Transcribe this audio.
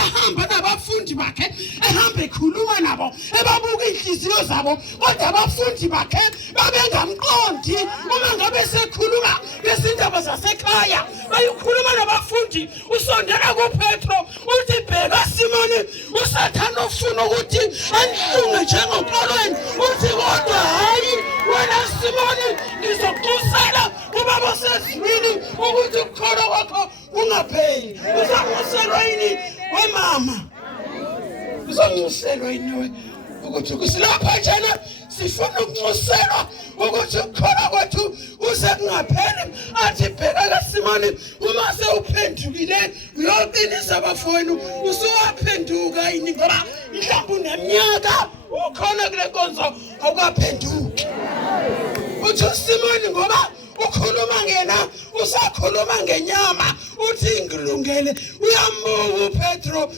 wasahamba nabafundi bakhe ehamba ekhuluma nabo ebabuka inhliziyo zabo kodwa abafundi bakhe babengamqondi uma ngabe sekhuluma ngesindaba zasekhaya bayikhuluma nabafundi usondela kuPetro uthi bheka Simoni usathana ufuna ukuthi anhlunge njengopolweni uthi kodwa hayi wena Simoni ngizokusala ubaba sezwini ukuthi ukukholwa kwakho kungapheli uzangiselwa yini wemama uzangiselwa yini ukuthi kusilapha njena sifuna ukuncoselwa ukuthi ukukholwa kwethu uze kungapheli athi bheka kaSimoni uma sewuphendukile uyoqinisa abafowenu usowaphenduka yini ngoba mhlawumbe uneminyaka ukhona kule nkonzo awukaphenduki uthi uSimoni ngoba ukhuluma ngena usakhuluma ngenyama uthi ngilungele uyambuka uPetro